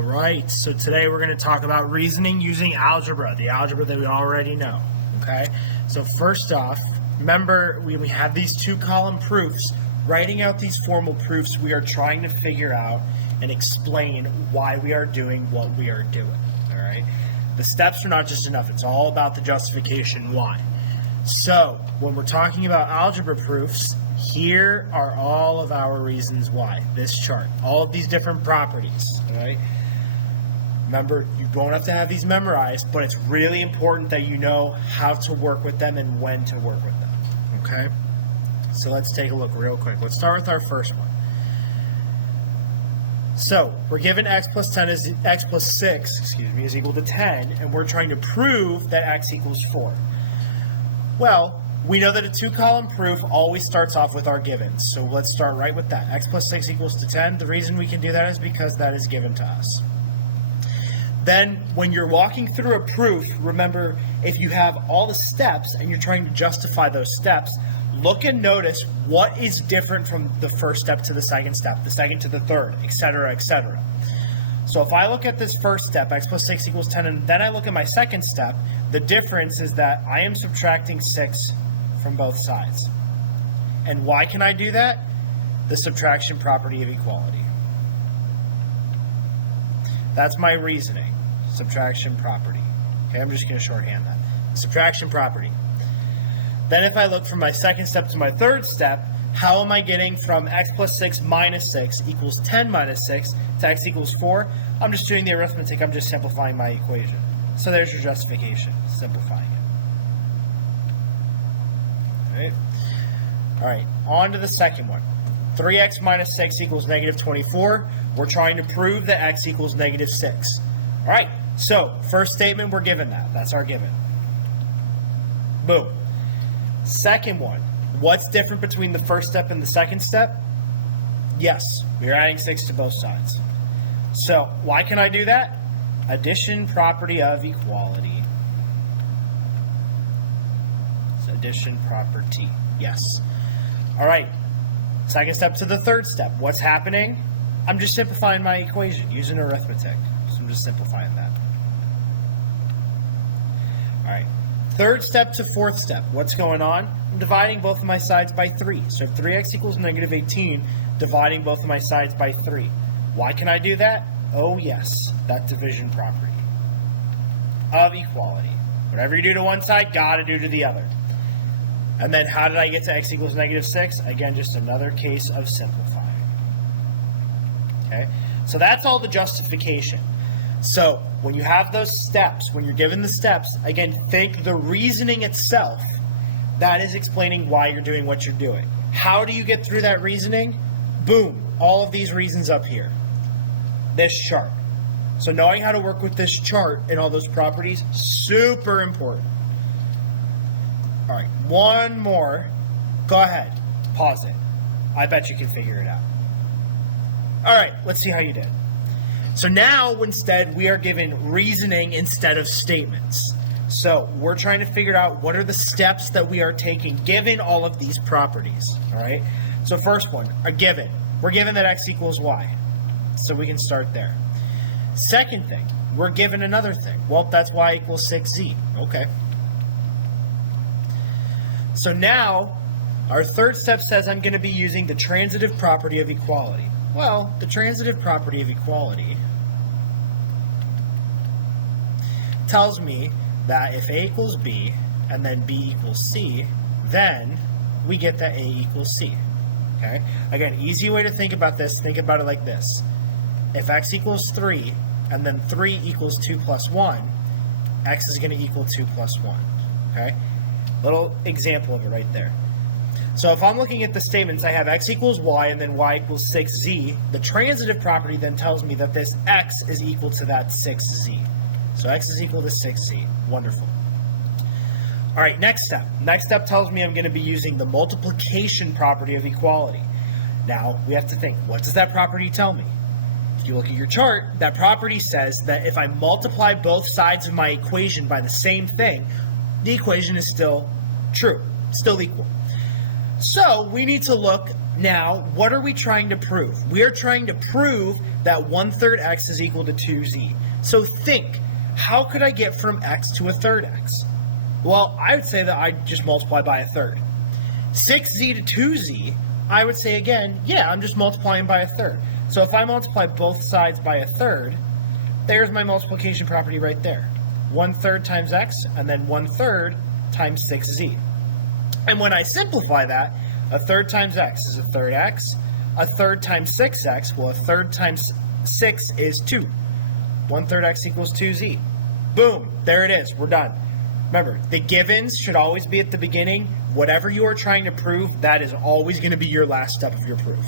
Alright, so today we're going to talk about reasoning using algebra, the algebra that we already know. Okay, so first off, remember we have these two-column proofs. Writing out these formal proofs, we are trying to figure out and explain why we are doing what we are doing. Alright, the steps are not just enough, it's all about the justification why. So, when we're talking about algebra proofs, here are all of our reasons why. This chart, all of these different properties. Alright. Remember, you don't have to have these memorized, but it's really important that you know how to work with them and when to work with them. Okay? So let's take a look real quick. Let's start with our first one. So, we're given x plus 6 is equal to 10, and we're trying to prove that x equals 4. Well, we know that a two-column proof always starts off with our givens. So let's start right with that. X plus 6 equals to 10. The reason we can do that is because that is given to us. Then, when you're walking through a proof, remember, if you have all the steps and you're trying to justify those steps, look and notice what is different from the first step to the second step, the second to the third, etc., etc. So if I look at this first step, x plus 6 equals 10, and then I look at my second step, the difference is that I am subtracting 6 from both sides. And why can I do that? The subtraction property of equality. That's my reasoning. Subtraction property. Okay, I'm just going to shorthand that. Subtraction property. Then if I look from my second step to my third step, how am I getting from x plus 6 minus 6 equals 10 minus 6 to x equals 4? I'm just doing the arithmetic. I'm just simplifying my equation. So there's your justification, simplifying it. All right, on to the second one. 3x minus 6 equals negative 24. We're trying to prove that x equals negative 6. All right, so first statement, we're given that. That's our given. Boom. Second one, what's different between the first step and the second step? Yes, we're adding 6 to both sides. So why can I do that? Addition property of equality. It's addition property. Yes. All right. Second step to the third step. What's happening? I'm just simplifying my equation using arithmetic. So I'm just simplifying that. All right. Third step to fourth step. What's going on? I'm dividing both of my sides by 3. So if 3x equals negative 18, dividing both of my sides by 3. Why can I do that? Oh yes, that division property of equality. Whatever you do to one side, gotta do to the other. And then how did I get to x equals negative 6? Again, just another case of simplifying. Okay, so that's all the justification. So when you have those steps, when you're given the steps, again, think the reasoning itself. That is explaining why you're doing what you're doing. How do you get through that reasoning? Boom, all of these reasons up here. This chart. So knowing how to work with this chart and all those properties, super important. All right, one more. Go ahead, pause it. I bet you can figure it out. All right, let's see how you did. So now, instead, we are given reasoning instead of statements. So we're trying to figure out what are the steps that we are taking given all of these properties. All right. So first one, a given. We're given that x equals y. So we can start there. Second thing, we're given another thing. Well, that's y equals 6z. Okay. So now, our third step says I'm going to be using the transitive property of equality. Well, the transitive property of equality tells me that if a equals b and then b equals c, then we get that a equals c. Okay? Again, easy way to think about this, think about it like this. If x equals 3 and then 3 equals 2 plus 1, x is going to equal 2 plus 1. Okay? Little example of it right there. So if I'm looking at the statements, I have x equals y and then y equals 6z. The transitive property then tells me that this x is equal to that 6z. So x is equal to 6z. Wonderful. All right, next step. Next step tells me I'm going to be using the multiplication property of equality. Now, we have to think, what does that property tell me? If you look at your chart, that property says that if I multiply both sides of my equation by the same thing, the equation is still true, still equal. So we need to look now, what are we trying to prove? We are trying to prove that 1/3 x is equal to 2z. So think, how could I get from x to a third x? Well, I would say that I just multiply by a third. 6z to 2z, I would say again, yeah, I'm just multiplying by a third. So if I multiply both sides by a third, there's my multiplication property right there. 1/3 times x, and then 1/3 times 6z. And when I simplify that, a third times x is a third x. A third times 6x, well, a third times 6 is 2. 1/3 x equals 2z. Boom, there it is, we're done. Remember, the givens should always be at the beginning. Whatever you are trying to prove, that is always going to be your last step of your proof.